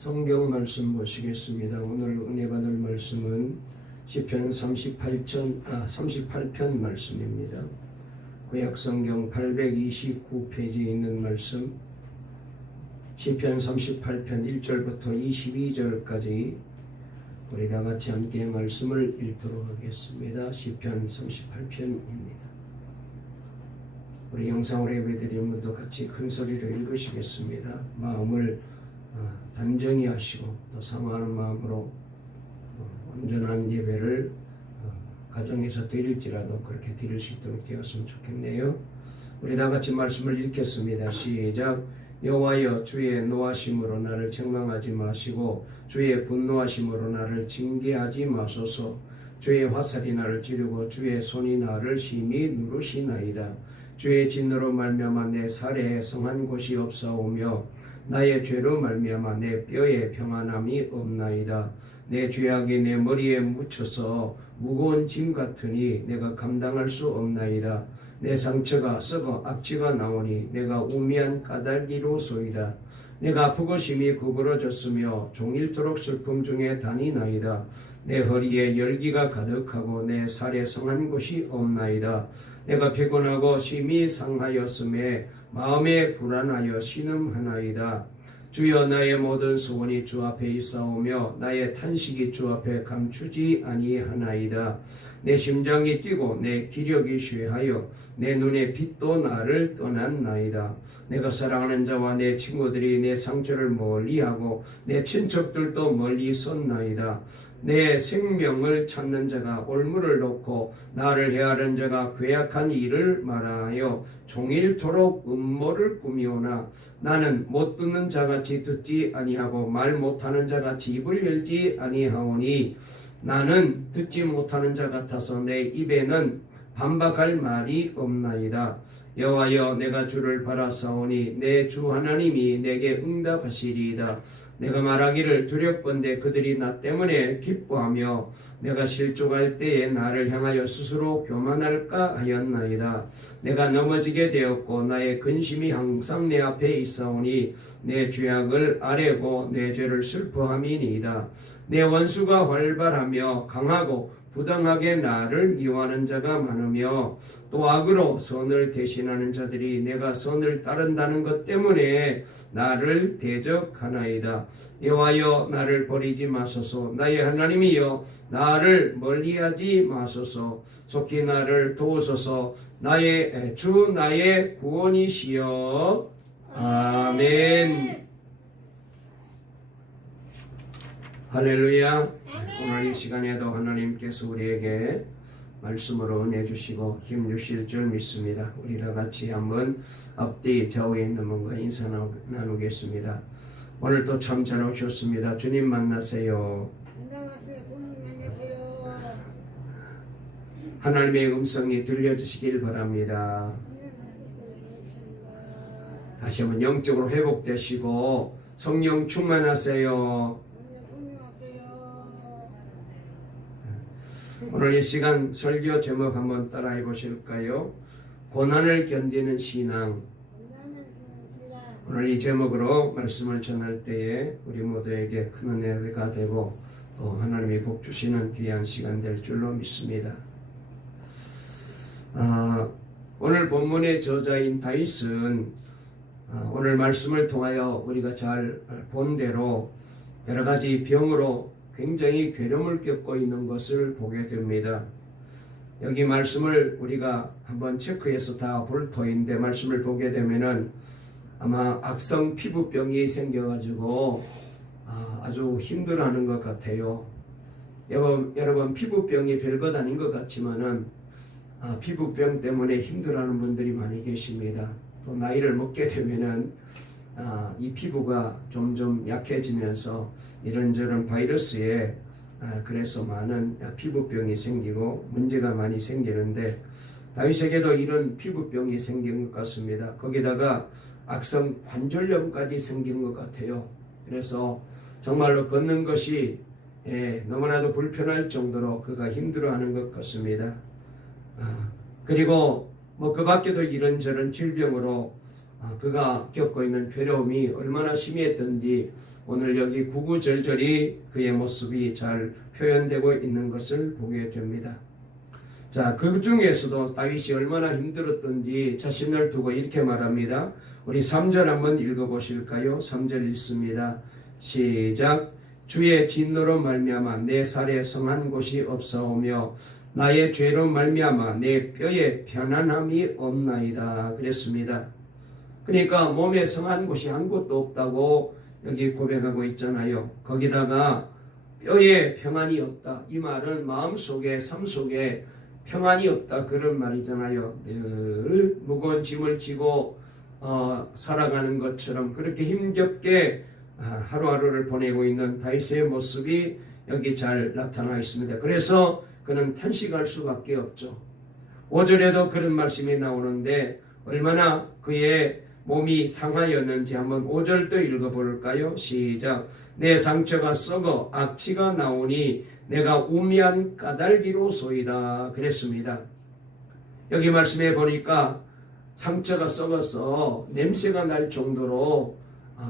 성경 말씀 보시겠습니다. 오늘 은혜 받을 말씀은 시편 38편 말씀입니다. 구약 성경 829페이지에 있는 말씀, 시편 38편 1절부터 22절까지 우리 다 같이 함께 말씀을 읽도록 하겠습니다. 시편 38편입니다. 우리 영상으로 예배드리는 분도 같이 큰 소리로 읽으시겠습니다. 마음을 단정히 하시고 또 사모하는 마음으로 온전한 예배를 가정에서 드릴지라도 그렇게 드릴 수 있도록 되었으면 좋겠네요. 우리 다 같이 말씀을 읽겠습니다. 시작. 여호와여, 주의 노하심으로 나를 책망하지 마시고 주의 분노하심으로 나를 징계하지 마소서. 주의 화살이 나를 찌르고 주의 손이 나를 심히 누르시나이다. 주의 진노로 말미암아 내 살에 성한 곳이 없사오며 나의 죄로 말미암아 내 뼈에 평안함이 없나이다. 내 죄악이 내 머리에 묻혀서 무거운 짐 같으니 내가 감당할 수 없나이다. 내 상처가 썩어 악취가 나오니 내가 우미한 까닭이로소이다. 내가 아프고 심히 구부러졌으며 종일토록 슬픔 중에 다니나이다. 내 허리에 열기가 가득하고 내 살에 성한 곳이 없나이다. 내가 피곤하고 심히 상하였음에 마음에 불안하여 신음하나이다. 주여, 나의 모든 소원이 주 앞에 있사오며 나의 탄식이 주 앞에 감추지 아니하나이다. 내 심장이 뛰고 내 기력이 쇠하여 내 눈의 빛도 나를 떠났나이다. 내가 사랑하는 자와 내 친구들이 내 상처를 멀리하고 내 친척들도 멀리 섰나이다. 내 생명을 찾는 자가 올무를 놓고 나를 해하는 자가 괴악한 일을 말하여 종일토록 음모를 꾸미오나 나는 못 듣는 자같이 듣지 아니하고 말 못하는 자같이 입을 열지 아니하오니 나는 듣지 못하는 자 같아서 내 입에는 반박할 말이 없나이다. 여호와여, 내가 주를 바라사오니 내 주 하나님이 내게 응답하시리이다. 내가 말하기를 두렵건대 그들이 나 때문에 기뻐하며 내가 실족할 때에 나를 향하여 스스로 교만할까 하였나이다. 내가 넘어지게 되었고 나의 근심이 항상 내 앞에 있사오니 내 죄악을 아뢰고 내 죄를 슬퍼함이니이다. 내 원수가 활발하며 강하고 부당하게 나를 미워하는 자가 많으며 또 악으로 선을 대신하는 자들이 내가 선을 따른다는 것 때문에 나를 대적하나이다. 여호와여, 나를 버리지 마소서. 나의 하나님이여, 나를 멀리하지 마소서. 속히 나를 도우소서. 나의 주 나의 구원이시여. 아멘. 할렐루야. 오늘 이 시간에도 하나님께서 우리에게 말씀으로 은혜 주시고 힘 주실 줄 믿습니다. 우리 다 같이 한번 앞뒤 좌우에 있는 분과 인사 나누겠습니다. 오늘도 참 잘 오셨습니다. 주님 만나세요. 하나님의 음성이 들려주시길 바랍니다. 다시 한번 영적으로 회복되시고 성령 충만하세요. 오늘 이 시간 설교 제목 한번 따라해 보실까요? 고난을 견디는 신앙. 오늘 이 제목으로 말씀을 전할 때에 우리 모두에게 큰 은혜가 되고 또 하나님이 복 주시는 귀한 시간 될 줄로 믿습니다. 오늘 본문의 저자인 다윗은 오늘 말씀을 통하여 우리가 잘 본 대로 여러 가지 병으로 굉장히 괴로움을 겪고 있는 것을 보게 됩니다. 여기 말씀을 우리가 한번 체크해서 다 볼 터인데 말씀을 보게 되면은 아마 악성 피부병이 생겨가지고 아주 힘들어하는 것 같아요. 여러분 피부병이 별것 아닌 것 같지만은 피부병 때문에 힘들어하는 분들이 많이 계십니다. 또 나이를 먹게 되면은 이 피부가 점점 약해지면서 이런저런 바이러스에 그래서 많은 피부병이 생기고 문제가 많이 생기는데 다윗에게도 이런 피부병이 생긴 것 같습니다. 거기다가 악성 관절염까지 생긴 것 같아요. 그래서 정말로 걷는 것이 너무나도 불편할 정도로 그가 힘들어하는 것 같습니다. 그리고 그 밖에도 이런저런 질병으로 그가 겪고 있는 괴로움이 얼마나 심했던지 오늘 여기 구구절절히 그의 모습이 잘 표현되고 있는 것을 보게 됩니다. 자, 그 중에서도 다윗이 얼마나 힘들었던지 자신을 두고 이렇게 말합니다. 우리 3절 한번 읽어보실까요? 3절 읽습니다. 시작. 주의 진노로 말미암아 내 살에 성한 곳이 없사오며 나의 죄로 말미암아 내 뼈에 편안함이 없나이다. 그랬습니다. 그러니까 몸에 성한 곳이 한 곳도 없다고 여기 고백하고 있잖아요. 거기다가 뼈에 평안이 없다. 이 말은 마음속에 삶속에 평안이 없다 그런 말이잖아요. 늘 무거운 짐을 지고 살아가는 것처럼 그렇게 힘겹게 하루하루를 보내고 있는 다윗의 모습이 여기 잘 나타나 있습니다. 그래서 그는 탄식할 수밖에 없죠. 5절에도 그런 말씀이 나오는데 얼마나 그의 몸이 상하였는지 한번 5절도 읽어볼까요? 시작. 내 상처가 썩어 악취가 나오니 내가 우미한 까닭이로소이다. 그랬습니다. 여기 말씀해 보니까 상처가 썩어서 냄새가 날 정도로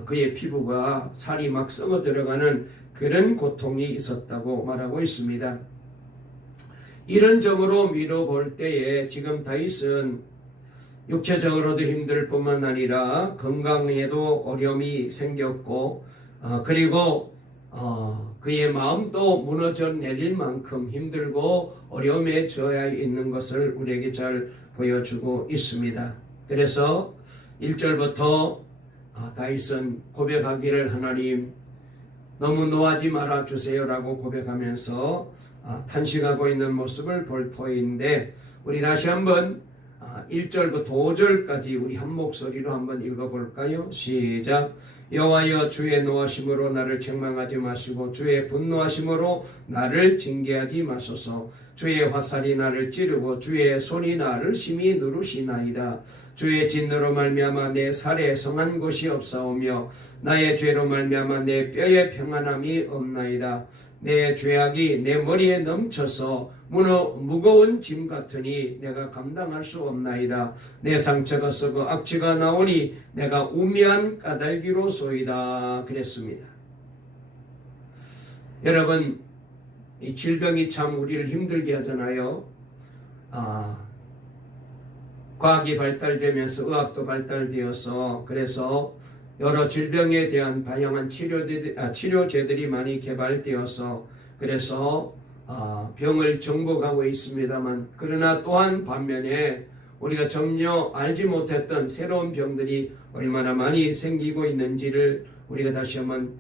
그의 피부가 살이 막 썩어 들어가는 그런 고통이 있었다고 말하고 있습니다. 이런 점으로 미뤄볼 때에 지금 다윗은 육체적으로도 힘들 뿐만 아니라 건강에도 어려움이 생겼고 그리고 그의 마음도 무너져 내릴 만큼 힘들고 어려움에 처해 있는 것을 우리에게 잘 보여주고 있습니다. 그래서 1절부터 다윗은 고백하기를 하나님 너무 노하지 말아 주세요라고 고백하면서 탄식하고 있는 모습을 볼 터인데 우리 다시 한번 1절부터 5절까지 우리 한 목소리로 한번 읽어볼까요? 시작. 여호와여 주의 노하심으로 나를 책망하지 마시고 주의 분노하심으로 나를 징계하지 마소서. 주의 화살이 나를 찌르고 주의 손이 나를 심히 누르시나이다. 주의 진노로 말미암아 내 살에 성한 곳이 없사오며 나의 죄로 말미암아 내 뼈에 평안함이 없나이다. 내 죄악이 내 머리에 넘쳐서 무거운 짐 같으니 내가 감당할 수 없나이다. 내 상처가 썩어 악취가 나오니 내가 우미한 까닭이로소이다. 그랬습니다. 여러분, 이 질병이 참 우리를 힘들게 하잖아요. 과학이 발달되면서 의학도 발달되어서 그래서 여러 질병에 대한 다양한 치료제들이 많이 개발되어서 그래서 병을 정복하고 있습니다만 그러나 또한 반면에 우리가 전혀 알지 못했던 새로운 병들이 얼마나 많이 생기고 있는지를 우리가 다시 한번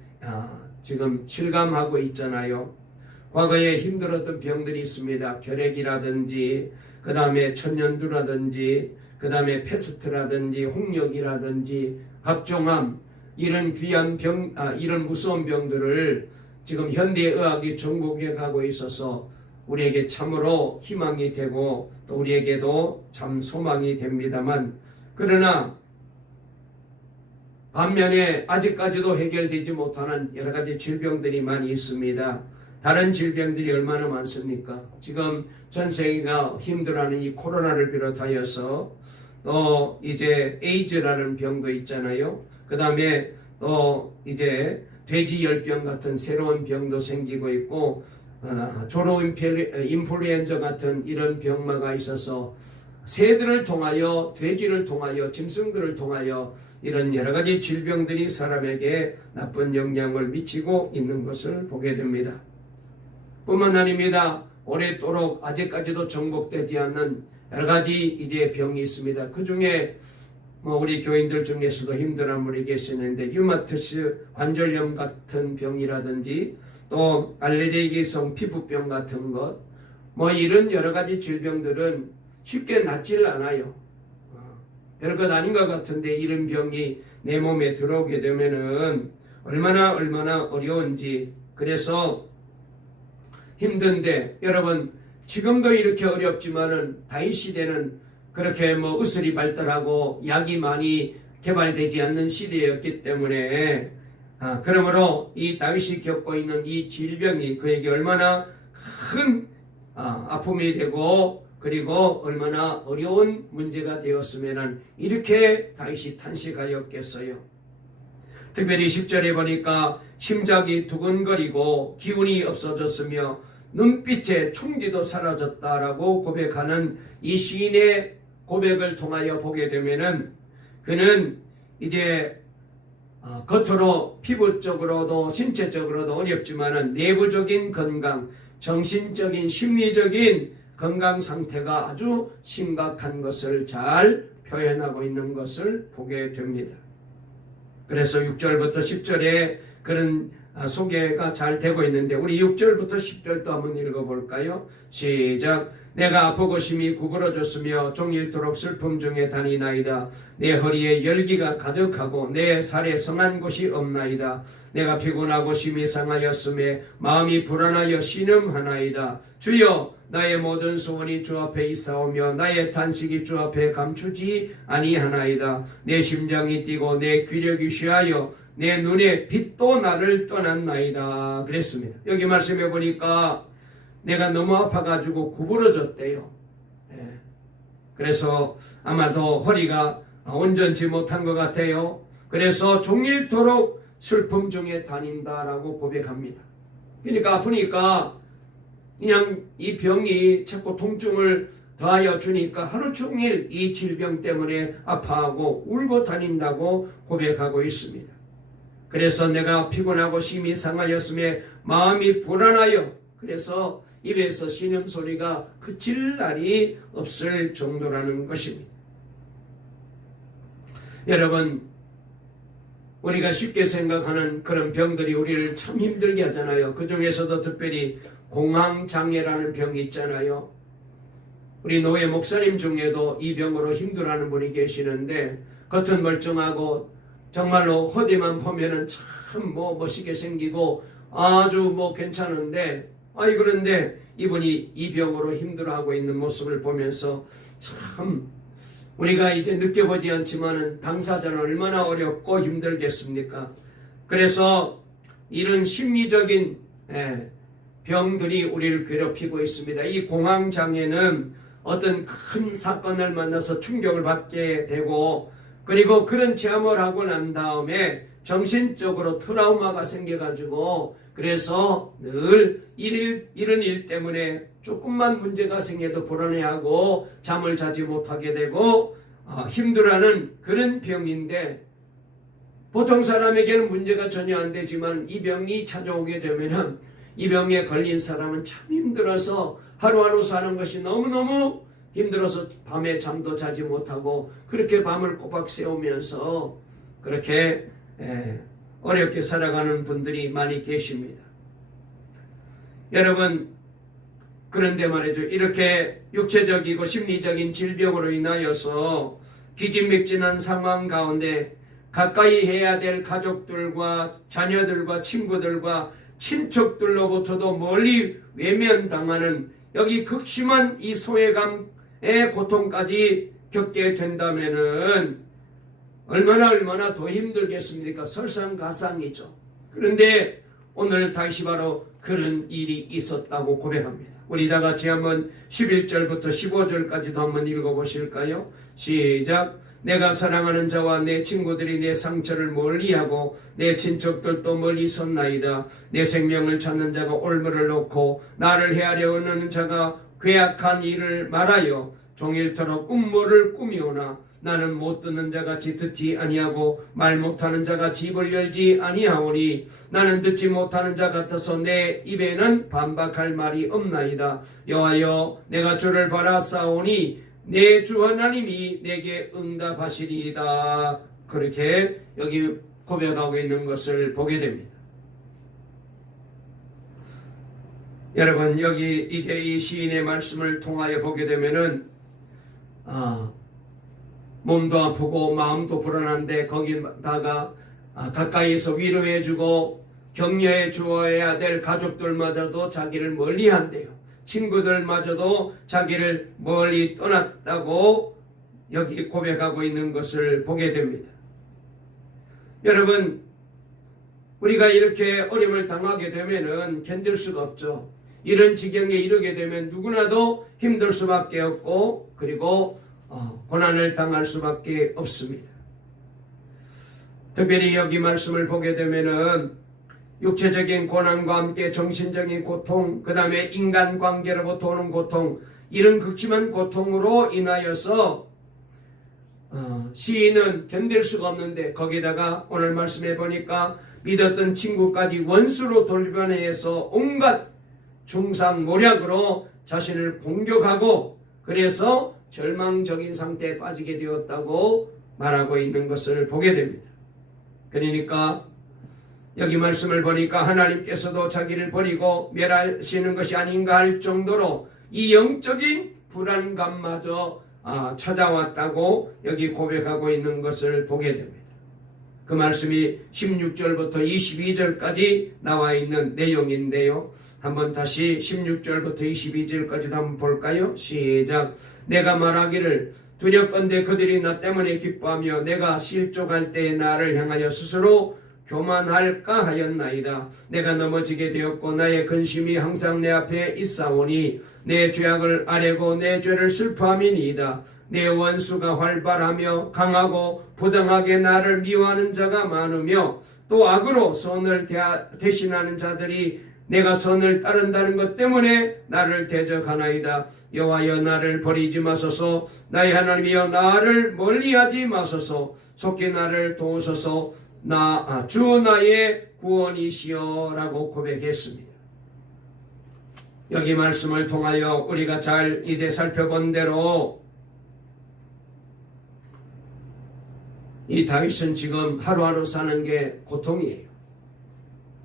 지금 실감하고 있잖아요. 과거에 힘들었던 병들이 있습니다. 결핵이라든지 그 다음에 천연두라든지 그 다음에 패스트라든지 홍역이라든지 각종암 이런 귀한 병 이런 무서운 병들을 지금 현대의학이 정복해 가고 있어서 우리에게 참으로 희망이 되고 또 우리에게도 참 소망이 됩니다만 그러나 반면에 아직까지도 해결되지 못하는 여러 가지 질병들이 많이 있습니다. 다른 질병들이 얼마나 많습니까? 지금 전 세계가 힘들어하는 이 코로나를 비롯하여서 또 이제 에이즈라는 병도 있잖아요. 그 다음에 또 이제 돼지열병 같은 새로운 병도 생기고 있고 조로 인플루엔자 같은 이런 병마가 있어서 새들을 통하여 돼지를 통하여 짐승들을 통하여 이런 여러 가지 질병들이 사람에게 나쁜 영향을 미치고 있는 것을 보게 됩니다. 뿐만 아닙니다. 오랫도록 아직까지도 정복되지 않는 여러 가지 이제 병이 있습니다. 그 중에 우리 교인들 중에서도 힘들어하는 분이 계시는데 류마티스 관절염 같은 병이라든지 또 알레르기성 피부병 같은 것 이런 여러 가지 질병들은 쉽게 낫질 않아요. 별것 아닌 것 같은데 이런 병이 내 몸에 들어오게 되면은 얼마나 어려운지 그래서 힘든데 여러분 지금도 이렇게 어렵지만은 다윗 시대는 그렇게 의술이 발달하고 약이 많이 개발되지 않는 시대였기 때문에 그러므로 이 다윗이 겪고 있는 이 질병이 그에게 얼마나 큰 아픔이 되고 그리고 얼마나 어려운 문제가 되었으면 이렇게 다윗이 탄식하였겠어요. 특별히 10절에 보니까 심장이 두근거리고 기운이 없어졌으며 눈빛에 총기도 사라졌다라고 고백하는 이 시인의 고백을 통하여 보게 되면은 그는 이제 겉으로 피부적으로도 신체적으로도 어렵지만은 내부적인 건강, 정신적인 심리적인 건강 상태가 아주 심각한 것을 잘 표현하고 있는 것을 보게 됩니다. 그래서 6절부터 10절에 그런 소개가 잘 되고 있는데 우리 6절부터 10절도 한번 읽어볼까요? 시작. 내가 아프고 심히 구부러졌으며 종일토록 슬픔 중에 다니나이다. 내 허리에 열기가 가득하고 내 살에 성한 곳이 없나이다. 내가 피곤하고 심히 상하였음에 마음이 불안하여 신음하나이다. 주여, 나의 모든 소원이 주 앞에 있사오며 나의 탄식이 주 앞에 감추지 아니하나이다. 내 심장이 뛰고 내 귀력이 쉬하여 내 눈에 빛도 나를 떠났나이다. 그랬습니다. 여기 말씀해 보니까 내가 너무 아파가지고 구부러졌대요. 그래서 아마도 허리가 온전치 못한 것 같아요. 그래서 종일토록 슬픔 중에 다닌다라고 고백합니다. 그러니까 아프니까 그냥 이 병이 자꾸 통증을 더하여 주니까 하루 종일 이 질병 때문에 아파하고 울고 다닌다고 고백하고 있습니다. 그래서 내가 피곤하고 심히 상하였음에 마음이 불안하여 그래서 입에서 신음소리가 그칠 날이 없을 정도라는 것입니다. 여러분, 우리가 쉽게 생각하는 그런 병들이 우리를 참 힘들게 하잖아요. 그 중에서도 특별히 공황장애라는 병이 있잖아요. 우리 노예 목사님 중에도 이 병으로 힘들어하는 분이 계시는데 겉은 멀쩡하고 정말로 허리만 보면은 참 멋있게 생기고 아주 괜찮은데 그런데 이분이 이 병으로 힘들어하고 있는 모습을 보면서 참 우리가 이제 느껴보지 않지만은 당사자는 얼마나 어렵고 힘들겠습니까? 그래서 이런 심리적인 병들이 우리를 괴롭히고 있습니다. 이 공황장애는 어떤 큰 사건을 만나서 충격을 받게 되고 그리고 그런 체험을 하고 난 다음에 정신적으로 트라우마가 생겨가지고 그래서 늘 이런 일 때문에 조금만 문제가 생겨도 불안해하고 잠을 자지 못하게 되고 힘들어하는 그런 병인데 보통 사람에게는 문제가 전혀 안 되지만 이 병이 찾아오게 되면 이 병에 걸린 사람은 참 힘들어서 하루하루 사는 것이 너무너무 힘들어서 밤에 잠도 자지 못하고 그렇게 밤을 꼬박 새우면서 그렇게 어렵게 살아가는 분들이 많이 계십니다. 여러분, 그런데 말이죠. 이렇게 육체적이고 심리적인 질병으로 인하여서 기진맥진한 상황 가운데 가까이 해야 될 가족들과 자녀들과 친구들과 친척들로부터도 멀리 외면당하는 여기 극심한 이 소외감의 고통까지 겪게 된다면은 얼마나 더 힘들겠습니까? 설상가상이죠. 그런데 오늘 다시 바로 그런 일이 있었다고 고백합니다. 우리 다 같이 한번 11절부터 15절까지도 한번 읽어보실까요? 시작. 내가 사랑하는 자와 내 친구들이 내 상처를 멀리하고 내 친척들도 멀리 섰나이다. 내 생명을 찾는 자가 올무를 놓고 나를 헤아려오는 자가 괴악한 일을 말하여 종일토록 음모를 꾸미오나 나는 못 듣는 자같이 듣지 아니하고 말 못하는 자같이 입을 열지 아니하오니 나는 듣지 못하는 자 같아서 내 입에는 반박할 말이 없나이다. 여호와여, 내가 주를 바라싸오니 내 주 하나님이 내게 응답하시리이다. 그렇게 여기 고백하고 있는 것을 보게 됩니다. 여러분, 여기 이제 이 시인의 말씀을 통하여 보게 되면은 몸도 아프고 마음도 불안한데 거기다가 가까이서 위로해주고 격려해 주어야 될 가족들마저도 자기를 멀리한대요. 친구들마저도 자기를 멀리 떠났다고 여기 고백하고 있는 것을 보게 됩니다. 여러분, 우리가 이렇게 어려움을 당하게 되면은 견딜 수가 없죠. 이런 지경에 이르게 되면 누구나도 힘들 수밖에 없고 그리고 고난을 당할 수밖에 없습니다. 특별히 여기 말씀을 보게 되면은 육체적인 고난과 함께 정신적인 고통, 그 다음에 인간관계로부터 오는 고통, 이런 극심한 고통으로 인하여서 시인은 견딜 수가 없는데 거기다가 오늘 말씀해 보니까 믿었던 친구까지 원수로 돌변해서 온갖 중상모략으로 자신을 공격하고 그래서 절망적인 상태에 빠지게 되었다고 말하고 있는 것을 보게 됩니다. 그러니까 여기 말씀을 보니까 하나님께서도 자기를 버리고 멸하시는 것이 아닌가 할 정도로 이 영적인 불안감마저 찾아왔다고 여기 고백하고 있는 것을 보게 됩니다. 그 말씀이 16절부터 22절까지 나와 있는 내용인데요. 한번 다시 16절부터 22절까지 한번 볼까요? 시작. 내가 말하기를 두렵건대 그들이 나 때문에 기뻐하며 내가 실족할 때에 나를 향하여 스스로 교만할까 하였나이다. 내가 넘어지게 되었고 나의 근심이 항상 내 앞에 있사오니 내 죄악을 아뢰고 내 죄를 슬퍼함이니이다. 내 원수가 활발하며 강하고 부당하게 나를 미워하는 자가 많으며 또 악으로 선을 대신하는 자들이 내가 선을 따른다는 것 때문에 나를 대적하나이다. 여호와여 나를 버리지 마소서. 나의 하나님이여 나를 멀리하지 마소서. 속히 나를 도우소서. 주 나의 구원이시여 라고 고백했습니다. 여기 말씀을 통하여 우리가 잘 이제 살펴본 대로 이 다윗은 지금 하루하루 사는 게 고통이에요.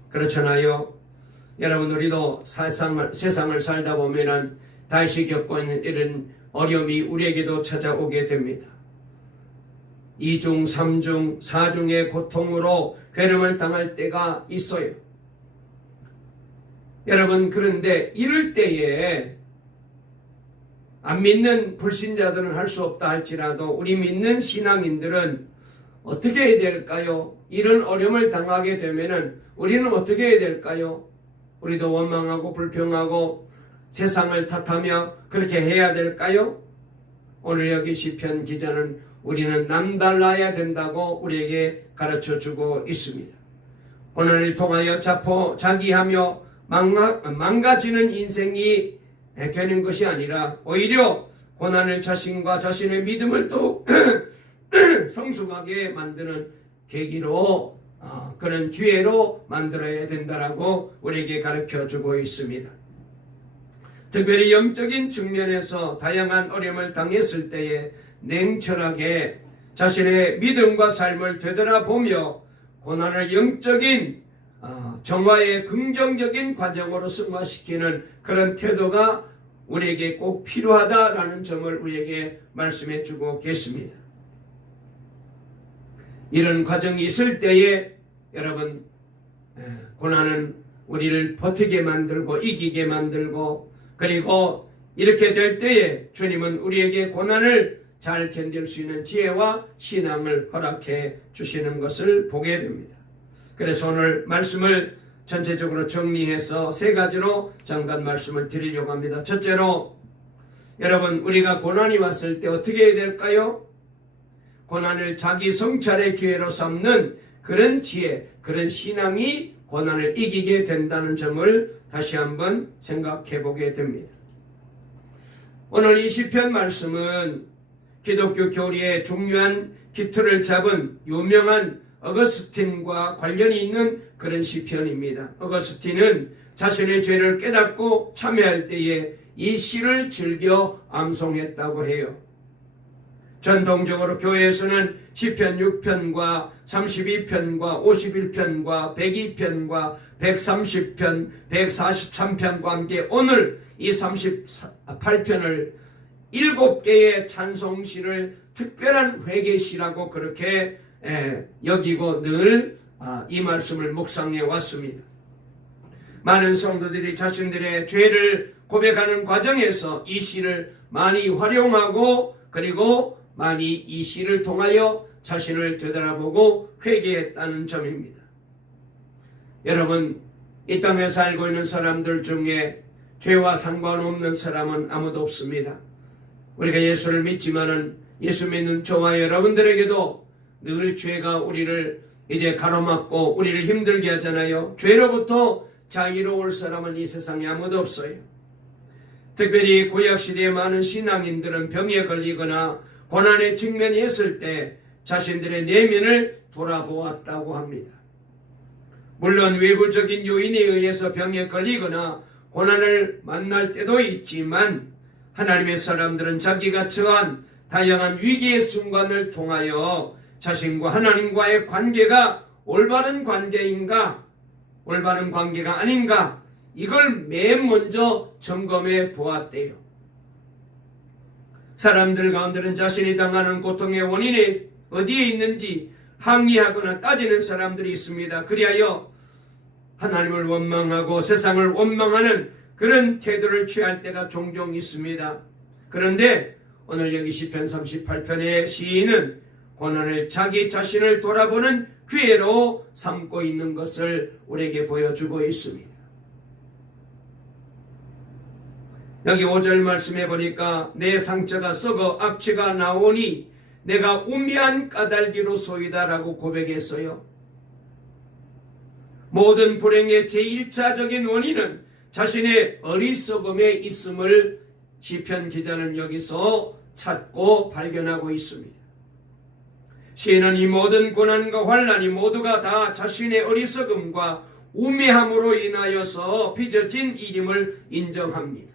그렇잖아요. 여러분 우리도 세상을 살다 보면은 다윗이 겪고 있는 이런 어려움이 우리에게도 찾아오게 됩니다. 2중, 3중, 4중의 고통으로 괴름을 당할 때가 있어요. 여러분 그런데 이럴 때에 안 믿는 불신자들은 할 수 없다 할지라도 우리 믿는 신앙인들은 어떻게 해야 될까요? 이런 어려움을 당하게 되면은 우리는 어떻게 해야 될까요? 우리도 원망하고 불평하고 세상을 탓하며 그렇게 해야 될까요? 오늘 여기 시편 기자는 우리는 남달라야 된다고 우리에게 가르쳐주고 있습니다. 오늘을 통하여 자기하며 망가지는 인생이 되는 것이 아니라 오히려 고난을 자신과 자신의 믿음을 또 성숙하게 만드는 계기로 그런 기회로 만들어야 된다라고 우리에게 가르쳐주고 있습니다. 특별히 영적인 측면에서 다양한 어려움을 당했을 때에 냉철하게 자신의 믿음과 삶을 되돌아보며 고난을 영적인 정화의 긍정적인 과정으로 승화시키는 그런 태도가 우리에게 꼭 필요하다라는 점을 우리에게 말씀해 주고 계십니다. 이런 과정이 있을 때에 여러분 고난은 우리를 버티게 만들고 이기게 만들고 그리고 이렇게 될 때에 주님은 우리에게 고난을 잘 견딜 수 있는 지혜와 신앙을 허락해 주시는 것을 보게 됩니다. 그래서 오늘 말씀을 전체적으로 정리해서 세 가지로 잠깐 말씀을 드리려고 합니다. 첫째로 여러분 우리가 고난이 왔을 때 어떻게 해야 될까요? 고난을 자기 성찰의 기회로 삼는 그런 지혜, 그런 신앙이 고난을 이기게 된다는 점을 다시 한번 생각해 보게 됩니다. 오늘 이 시편 말씀은 기독교 교리의 중요한 기틀을 잡은 유명한 어거스틴과 관련이 있는 그런 시편입니다. 어거스틴은 자신의 죄를 깨닫고 참회할 때에 이 시를 즐겨 암송했다고 해요. 전통적으로 교회에서는 시편 6편과 32편과 51편과 102편과 130편, 143편과 함께 오늘 이 38편을 7개의 찬송시를 특별한 회개시라고 그렇게 여기고 늘 이 말씀을 묵상해 왔습니다. 많은 성도들이 자신들의 죄를 고백하는 과정에서 이 시를 많이 활용하고 그리고 많이 이 시를 통하여 자신을 되돌아보고 회개했다는 점입니다. 여러분 이 땅에 살고 있는 사람들 중에 죄와 상관없는 사람은 아무도 없습니다. 우리가 예수를 믿지만은 예수 믿는 저와 여러분들에게도 늘 죄가 우리를 이제 가로막고 우리를 힘들게 하잖아요. 죄로부터 자유로울 사람은 이 세상에 아무도 없어요. 특별히 구약시대의 많은 신앙인들은 병에 걸리거나 고난에 직면했을 때 자신들의 내면을 돌아보았다고 합니다. 물론 외부적인 요인에 의해서 병에 걸리거나 고난을 만날 때도 있지만 하나님의 사람들은 자기가 처한 다양한 위기의 순간을 통하여 자신과 하나님과의 관계가 올바른 관계인가, 올바른 관계가 아닌가, 이걸 맨 먼저 점검해 보았대요. 사람들 가운데는 자신이 당하는 고통의 원인이 어디에 있는지 항의하거나 따지는 사람들이 있습니다. 그리하여 하나님을 원망하고 세상을 원망하는 그런 태도를 취할 때가 종종 있습니다. 그런데 오늘 여기 시편 38편의 시인은 고난을 자기 자신을 돌아보는 기회로 삼고 있는 것을 우리에게 보여주고 있습니다. 여기 5절 말씀해 보니까 내 상처가 썩어 악취가 나오니 내가 우미한 까닭이로소이다 라고 고백했어요. 모든 불행의 제1차적인 원인은 자신의 어리석음에 있음을 시편 기자는 여기서 찾고 발견하고 있습니다. 시인은 이 모든 고난과 환난이 모두가 다 자신의 어리석음과 우매함으로 인하여서 빚어진 일임을 인정합니다.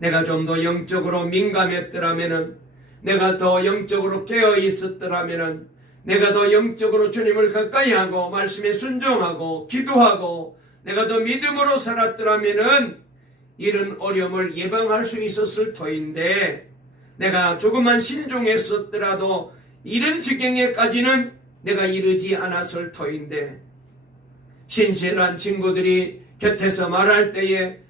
내가 좀 더 영적으로 민감했더라면, 내가 더 영적으로 깨어 있었더라면, 내가 더 영적으로 주님을 가까이 하고 말씀에 순종하고 기도하고 내가 더 믿음으로 살았더라면 이런 어려움을 예방할 수 있었을 터인데, 내가 조금만 신중했었더라도 이런 지경에까지는 내가 이르지 않았을 터인데, 신실한 친구들이 곁에서 말할 때에,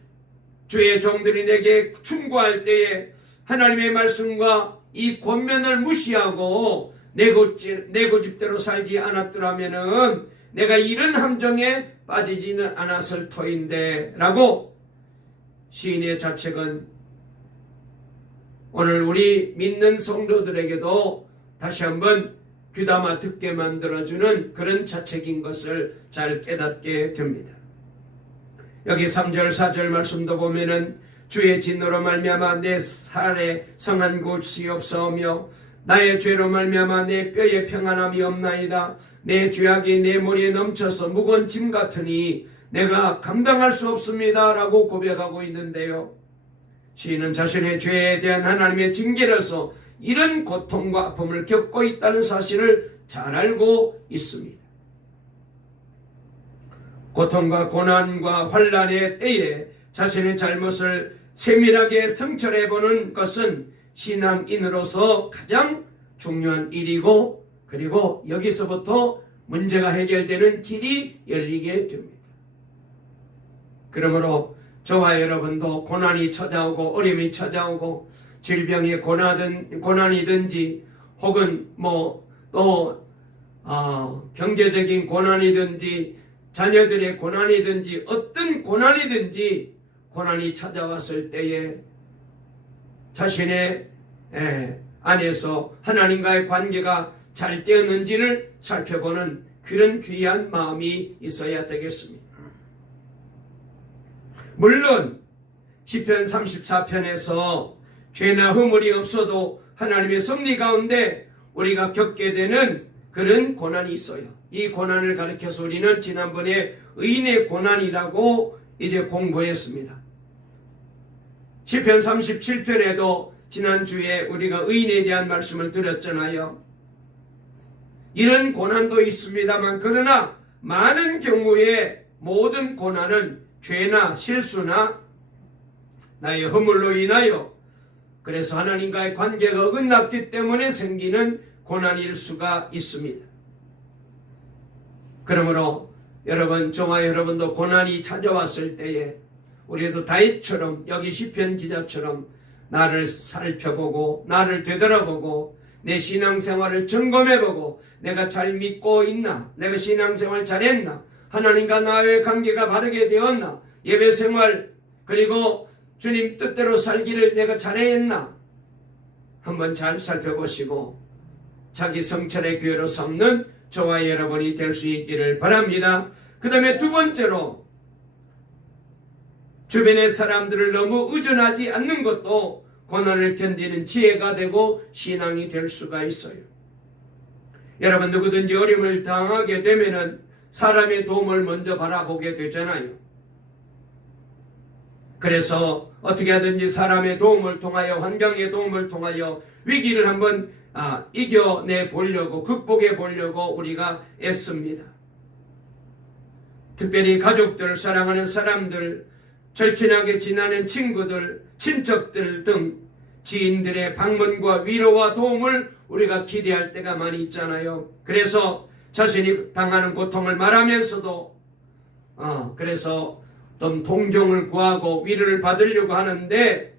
주의 종들이 내게 충고할 때에 하나님의 말씀과 이 권면을 무시하고 내 고집대로 살지 않았더라면 내가 이런 함정에 빠지지는 않았을 터인데 라고 시인의 자책은 오늘 우리 믿는 성도들에게도 다시 한번 귀담아 듣게 만들어주는 그런 자책인 것을 잘 깨닫게 됩니다. 여기 3절 4절 말씀도 보면은 주의 진노로 말미암아 내 살에 성한 곳이 없사오며 나의 죄로 말미암아 내 뼈에 평안함이 없나이다. 내 죄악이 내 머리에 넘쳐서 무거운 짐 같으니 내가 감당할 수 없습니다 라고 고백하고 있는데요. 시인은 자신의 죄에 대한 하나님의 징계로서 이런 고통과 아픔을 겪고 있다는 사실을 잘 알고 있습니다. 고통과 고난과 환난의 때에 자신의 잘못을 세밀하게 성찰해보는 것은 신앙인으로서 가장 중요한 일이고, 그리고 여기서부터 문제가 해결되는 길이 열리게 됩니다. 그러므로 저와 여러분도 고난이 찾아오고 어려움이 찾아오고 질병의 고난이든지 혹은 또 경제적인 고난이든지 자녀들의 고난이든지 어떤 고난이든지 고난이 찾아왔을 때에 자신의 안에서 하나님과의 관계가 잘 되었는지를 살펴보는 그런 귀한 마음이 있어야 되겠습니다. 물론 시편 34편에서 죄나 허물이 없어도 하나님의 섭리 가운데 우리가 겪게 되는 그런 고난이 있어요. 이 고난을 가리켜서 우리는 지난번에 의인의 고난이라고 이제 공부했습니다. 시편 37편에도 지난주에 우리가 의인에 대한 말씀을 드렸잖아요. 이런 고난도 있습니다만 그러나 많은 경우에 모든 고난은 죄나 실수나 나의 허물로 인하여 그래서 하나님과의 관계가 어긋났기 때문에 생기는 고난일 수가 있습니다. 그러므로 여러분, 저와 여러분도 고난이 찾아왔을 때에 우리도 다윗처럼 여기 시편 기자처럼 나를 살펴보고 나를 되돌아보고 내 신앙생활을 점검해보고 내가 잘 믿고 있나, 내가 신앙생활 잘했나, 하나님과 나의 관계가 바르게 되었나, 예배 생활 그리고 주님 뜻대로 살기를 내가 잘했나 한번 잘 살펴보시고 자기 성찰의 기회로 삼는 저와 여러분이 될 수 있기를 바랍니다. 그 다음에 두 번째로 주변의 사람들을 너무 의존하지 않는 것도 고난을 견디는 지혜가 되고 신앙이 될 수가 있어요. 여러분 누구든지 어려움을 당하게 되면은 사람의 도움을 먼저 바라보게 되잖아요. 그래서 어떻게 하든지 사람의 도움을 통하여 환경의 도움을 통하여 위기를 한번 이겨내 보려고 극복해 보려고 우리가 애씁니다. 특별히 가족들, 사랑하는 사람들, 절친하게 지내는 친구들, 친척들 등 지인들의 방문과 위로와 도움을 우리가 기대할 때가 많이 있잖아요. 그래서 자신이 당하는 고통을 말하면서도 그래서 좀 동정을 구하고 위로를 받으려고 하는데,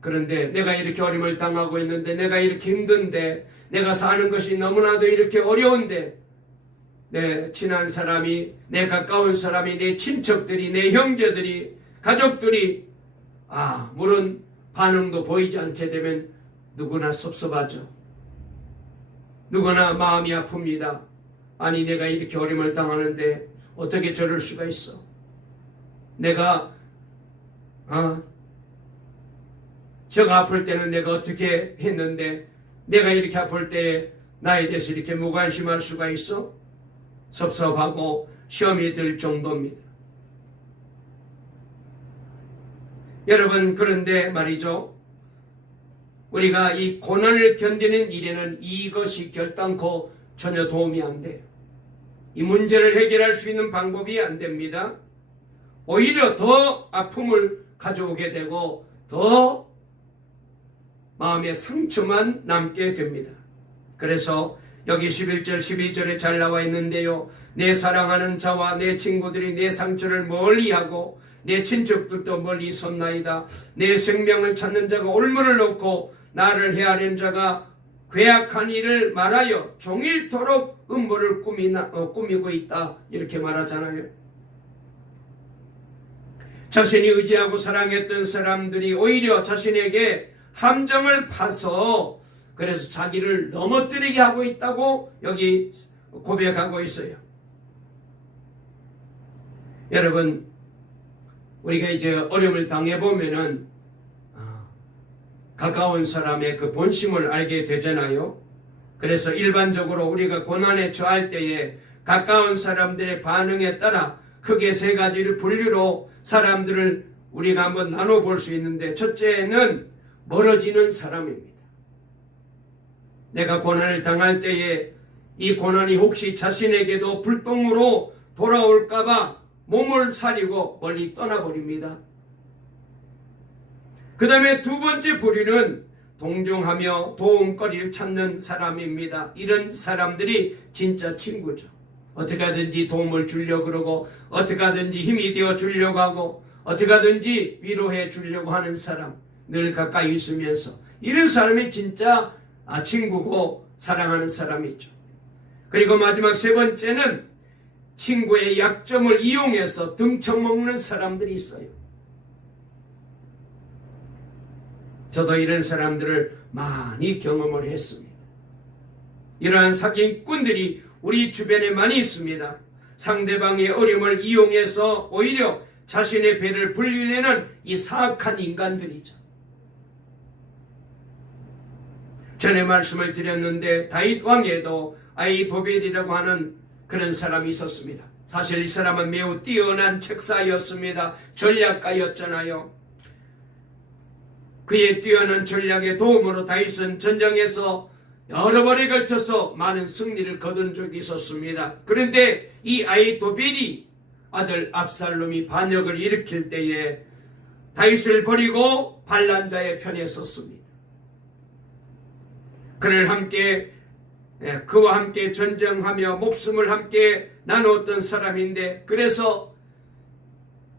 그런데 내가 이렇게 어려움을 당하고 있는데, 내가 이렇게 힘든데, 내가 사는 것이 너무나도 이렇게 어려운데, 내 친한 사람이, 내 가까운 사람이, 내 친척들이, 내 형제들이, 가족들이 물론 반응도 보이지 않게 되면 누구나 섭섭하죠. 누구나 마음이 아픕니다. 아니 내가 이렇게 어려움을 당하는데 어떻게 저럴 수가 있어. 내가 제가 아플 때는 내가 어떻게 했는데 내가 이렇게 아플 때 나에 대해서 이렇게 무관심할 수가 있어? 섭섭하고 시험이 들 정도입니다. 여러분 그런데 말이죠, 우리가 이 고난을 견디는 일에는 이것이 결단코 전혀 도움이 안 돼요. 이 문제를 해결할 수 있는 방법이 안 됩니다. 오히려 더 아픔을 가져오게 되고 더 마음의 상처만 남게 됩니다. 그래서 여기 11절 12절에 잘 나와 있는데요, 내 사랑하는 자와 내 친구들이 내 상처를 멀리하고 내 친척들도 멀리 섰나이다. 내 생명을 찾는 자가 올무를 놓고 나를 헤아리는 자가 괴악한 일을 말하여 종일토록 음모를 꾸미고 있다. 이렇게 말하잖아요. 자신이 의지하고 사랑했던 사람들이 오히려 자신에게 함정을 파서 그래서 자기를 넘어뜨리게 하고 있다고 여기 고백하고 있어요. 여러분 우리가 이제 어려움을 당해보면은 가까운 사람의 그 본심을 알게 되잖아요. 그래서 일반적으로 우리가 고난에 처할 때에 가까운 사람들의 반응에 따라 크게 세 가지를 분류로 사람들을 우리가 한번 나눠볼 수 있는데, 첫째는 멀어지는 사람입니다. 내가 고난을 당할 때에 이 고난이 혹시 자신에게도 불똥으로 돌아올까봐 몸을 사리고 멀리 떠나버립니다. 그 다음에 두 번째 부류는 동정하며 도움거리를 찾는 사람입니다. 이런 사람들이 진짜 친구죠. 어떻게 하든지 도움을 주려고 그러고 어떻게 하든지 힘이 되어 주려고 하고 어떻게 하든지 위로해 주려고 하는 사람, 늘 가까이 있으면서 이런 사람이 진짜 친구고 사랑하는 사람이죠. 그리고 마지막 세 번째는 친구의 약점을 이용해서 등쳐먹는 사람들이 있어요. 저도 이런 사람들을 많이 경험을 했습니다. 이러한 사기꾼들이 우리 주변에 많이 있습니다. 상대방의 어려움을 이용해서 오히려 자신의 배를 불리려는 이 사악한 인간들이죠. 전에 말씀을 드렸는데 다윗 왕에도 아히도벨이라고 하는 그런 사람이 있었습니다. 사실 이 사람은 매우 뛰어난 책사였습니다. 전략가였잖아요. 그의 뛰어난 전략의 도움으로 다윗은 전쟁에서 여러 번에 걸쳐서 많은 승리를 거둔 적이 있었습니다. 그런데 이 아히도벨이 아들 압살롬이 반역을 일으킬 때에 다윗을 버리고 반란자의 편에 섰습니다. 그와 함께 전쟁하며 목숨을 함께 나누었던 사람인데, 그래서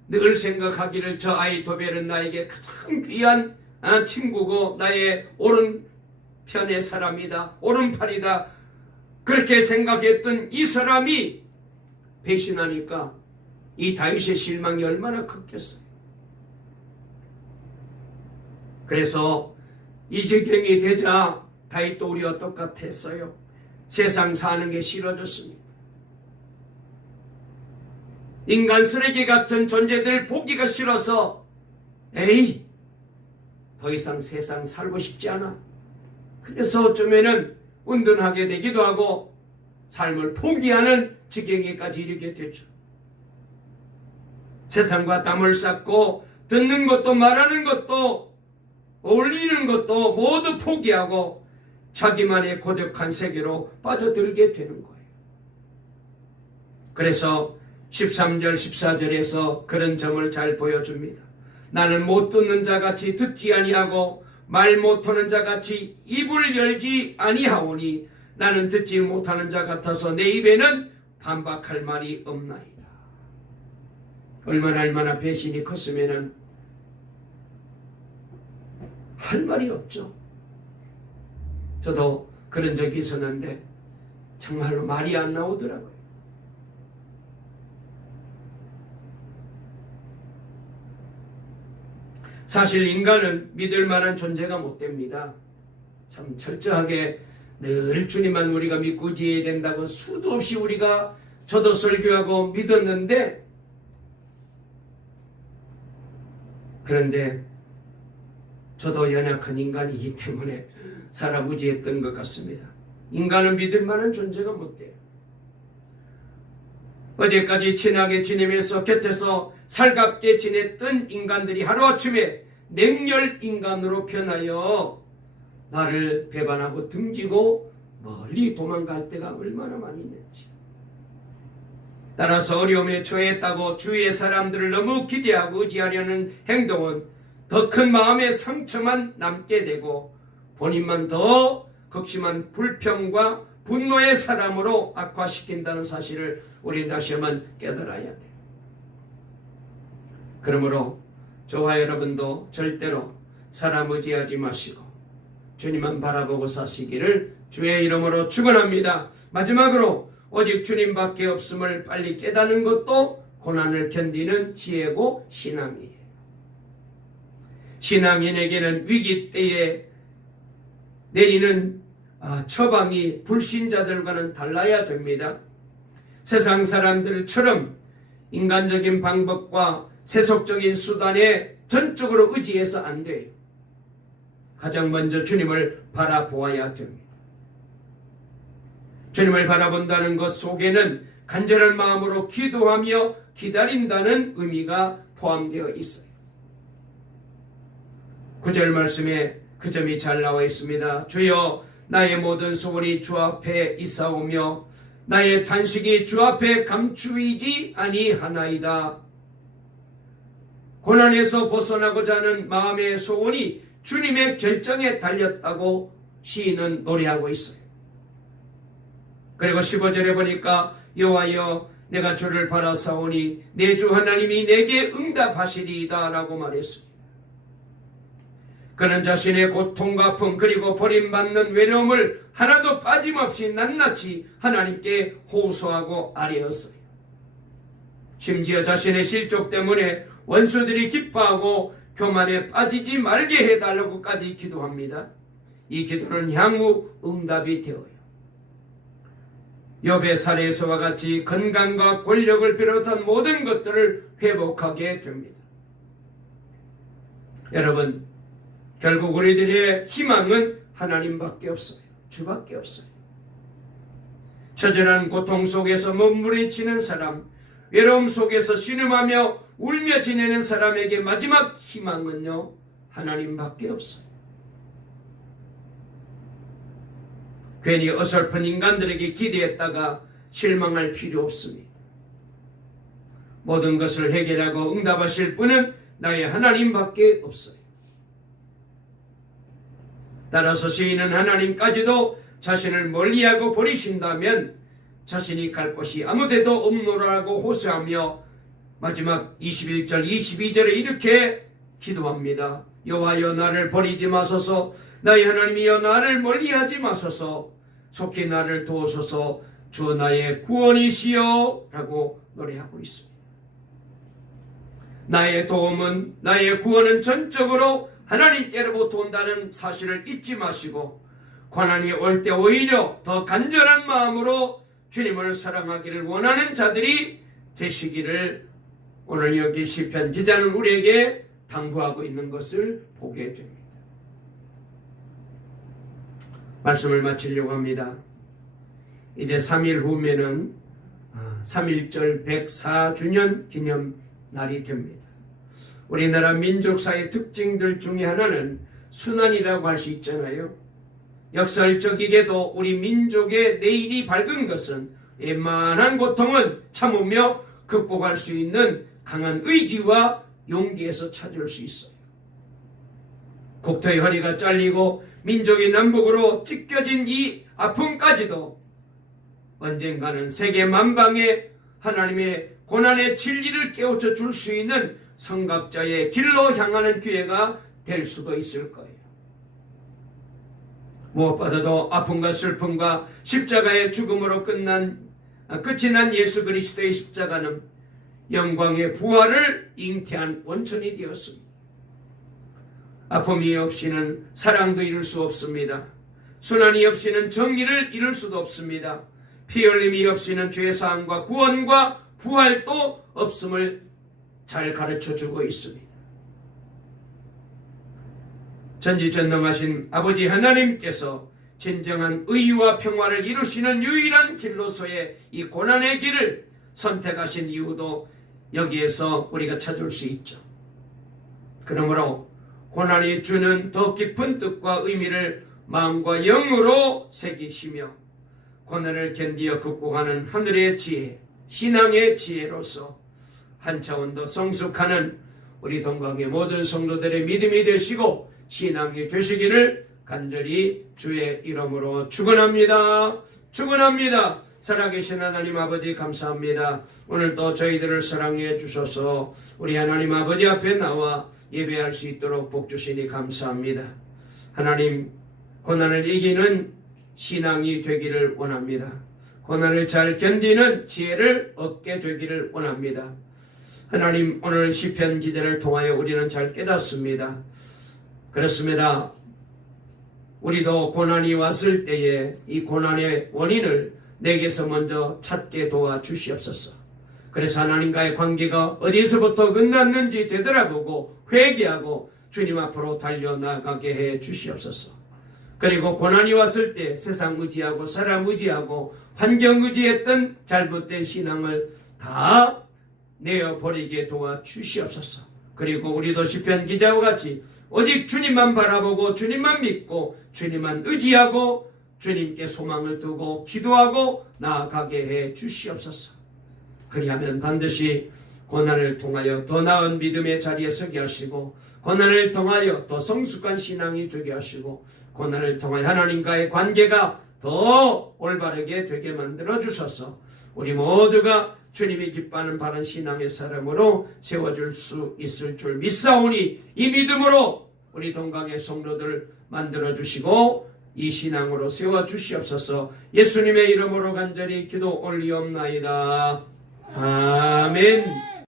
늘 생각하기를 저 아히도벨은 나에게 가장 귀한 친구고 나의 오른편의 사람이다, 오른팔이다, 그렇게 생각했던 이 사람이 배신하니까 이 다윗의 실망이 얼마나 컸겠어요. 그래서 이 지경이 되자 다윗도 우리와 똑같았어요. 세상 사는 게 싫어졌습니다. 인간 쓰레기 같은 존재들 보기가 싫어서 에이, 더 이상 세상 살고 싶지 않아. 그래서 어쩌면은 은둔하게 되기도 하고 삶을 포기하는 지경에까지 이르게 되죠. 세상과 땀을 쌓고 듣는 것도 말하는 것도 어울리는 것도 모두 포기하고 자기만의 고독한 세계로 빠져들게 되는 거예요. 그래서 13절 14절에서 그런 점을 잘 보여줍니다. 나는 못 듣는 자같이 듣지 아니하고 말 못하는 자같이 입을 열지 아니하오니 나는 듣지 못하는 자 같아서 내 입에는 반박할 말이 없나이다. 얼마나 배신이 컸으면 할 말이 없죠. 저도 그런 적이 있었는데 정말로 말이 안 나오더라고요. 사실 인간은 믿을 만한 존재가 못 됩니다. 참 철저하게 늘 주님만 우리가 믿고 지어야 된다고 수도 없이 우리가 저도 설교하고 믿었는데, 그런데 저도 연약한 인간이기 때문에 살아무지했던 것 같습니다. 인간은 믿을 만한 존재가 못 돼요. 어제까지 친하게 지내면서 곁에서 살갑게 지냈던 인간들이 하루아침에 냉혈 인간으로 변하여 나를 배반하고 등지고 멀리 도망갈 때가 얼마나 많이 있는지. 따라서 어려움에 처했다고 주위의 사람들을 너무 기대하고 의지하려는 행동은 더 큰 마음의 상처만 남게 되고 본인만 더 극심한 불평과 분노의 사람으로 악화시킨다는 사실을 우리 다시 한번 깨달아야 돼요. 그러므로 저와 여러분도 절대로 사람 의지하지 마시고 주님만 바라보고 사시기를 주의 이름으로 축원합니다. 마지막으로 오직 주님밖에 없음을 빨리 깨닫는 것도 고난을 견디는 지혜고 신앙이에요. 신앙인에게는 위기 때에 내리는 처방이 불신자들과는 달라야 됩니다. 세상 사람들처럼 인간적인 방법과 세속적인 수단에 전적으로 의지해서 안 돼요. 가장 먼저 주님을 바라보아야 됩니다. 주님을 바라본다는 것 속에는 간절한 마음으로 기도하며 기다린다는 의미가 포함되어 있어요. 9절 말씀에 그 점이 잘 나와 있습니다. 주여 나의 모든 소원이 주 앞에 있사오며 나의 탄식이 주 앞에 감추이지 아니하나이다. 고난에서 벗어나고자 하는 마음의 소원이 주님의 결정에 달렸다고 시인은 노래하고 있어요. 그리고 15절에 보니까 여호와여 내가 주를 바라사오니 내 주 하나님이 내게 응답하시리이다 라고 말했습니다. 그는 자신의 고통과 아픔 그리고 버림받는 외로움을 하나도 빠짐없이 낱낱이 하나님께 호소하고 아뢰었어요. 심지어 자신의 실족 때문에 원수들이 기뻐하고 교만에 빠지지 말게 해달라고까지 기도합니다. 이 기도는 향후 응답이 되어요. 욥의 사례에서와 같이 건강과 권력을 비롯한 모든 것들을 회복하게 됩니다. 여러분, 결국 우리들의 희망은 하나님밖에 없어요. 주밖에 없어요. 처절한 고통 속에서 몸부림치는 사람, 외로움 속에서 신음하며 울며 지내는 사람에게 마지막 희망은요, 하나님밖에 없어요. 괜히 어설픈 인간들에게 기대했다가 실망할 필요 없습니다. 모든 것을 해결하고 응답하실 분은 나의 하나님밖에 없어요. 따라서 시인은 하나님까지도 자신을 멀리하고 버리신다면 자신이 갈 곳이 아무데도 없노라고 호소하며 마지막 21절 22절에 이렇게 기도합니다. 여호와여 나를 버리지 마소서, 나의 하나님이여 나를 멀리하지 마소서, 속히 나를 도우소서, 주 나의 구원이시여 라고 노래하고 있습니다. 나의 도움은, 나의 구원은 전적으로 하나님께로부터 온다는 사실을 잊지 마시고 고난이 올 때 오히려 더 간절한 마음으로 주님을 사랑하기를 원하는 자들이 되시기를 오늘 여기 시편 기자는 우리에게 당부하고 있는 것을 보게 됩니다. 말씀을 마치려고 합니다. 이제 3일 후면은 3.1절 104주년 기념날이 됩니다. 우리나라 민족사의 특징들 중에 하나는 순환이라고 할 수 있잖아요. 역설적이게도 우리 민족의 내일이 밝은 것은 웬만한 고통은 참으며 극복할 수 있는 강한 의지와 용기에서 찾을 수 있어요. 국토의 허리가 잘리고 민족이 남북으로 찢겨진 이 아픔까지도 언젠가는 세계 만방에 하나님의 고난의 진리를 깨우쳐 줄 수 있는 성각자의 길로 향하는 기회가 될 수도 있을 거예요. 무엇보다도 아픔과 슬픔과 십자가의 죽음으로 끝이 난 예수 그리스도의 십자가는 영광의 부활을 잉태한 원천이 되었습니다. 아픔이 없이는 사랑도 이룰 수 없습니다. 순환이 없이는 정의를 이룰 수도 없습니다. 피 흘림이 없이는 죄사함과 구원과 부활도 없음을 잘 가르쳐주고 있습니다. 전지전능하신 아버지 하나님께서 진정한 의와 평화를 이루시는 유일한 길로서의 이 고난의 길을 선택하신 이유도 여기에서 우리가 찾을 수 있죠. 그러므로 고난이 주는 더 깊은 뜻과 의미를 마음과 영으로 새기시며 고난을 견디어 극복하는 하늘의 지혜, 신앙의 지혜로서 한 차원 더 성숙하는 우리 동강의 모든 성도들의 믿음이 되시고 신앙이 되시기를 간절히 주의 이름으로 축원합니다. 축원합니다. 살아계신 하나님 아버지 감사합니다. 오늘도 저희들을 사랑해 주셔서 우리 하나님 아버지 앞에 나와 예배할 수 있도록 복 주시니 감사합니다. 하나님, 고난을 이기는 신앙이 되기를 원합니다. 고난을 잘 견디는 지혜를 얻게 되기를 원합니다. 하나님, 오늘 시편 기자를 통하여 우리는 잘 깨닫습니다. 그렇습니다. 우리도 고난이 왔을 때에 이 고난의 원인을 내게서 먼저 찾게 도와주시옵소서. 그래서 하나님과의 관계가 어디서부터 끝났는지 되돌아보고 회개하고 주님 앞으로 달려나가게 해 주시옵소서. 그리고 고난이 왔을 때 세상 의지하고 사람 의지하고 환경 의지했던 잘못된 신앙을 다 내어버리게 도와주시옵소서. 그리고 우리도 시편 기자와 같이 오직 주님만 바라보고 주님만 믿고 주님만 의지하고 주님께 소망을 두고 기도하고 나아가게 해 주시옵소서. 그리하면 반드시 고난을 통하여 더 나은 믿음의 자리에 서게 하시고 고난을 통하여 더 성숙한 신앙이 되게 하시고 고난을 통하여 하나님과의 관계가 더 올바르게 되게 만들어 주셔서 우리 모두가 주님이 기뻐하는 바른 신앙의 사람으로 세워줄 수 있을 줄 믿사오니 이 믿음으로 우리 동강의 성도들 만들어 주시고 이 신앙으로 세워주시옵소서. 예수님의 이름으로 간절히 기도 올리옵나이다. 아멘.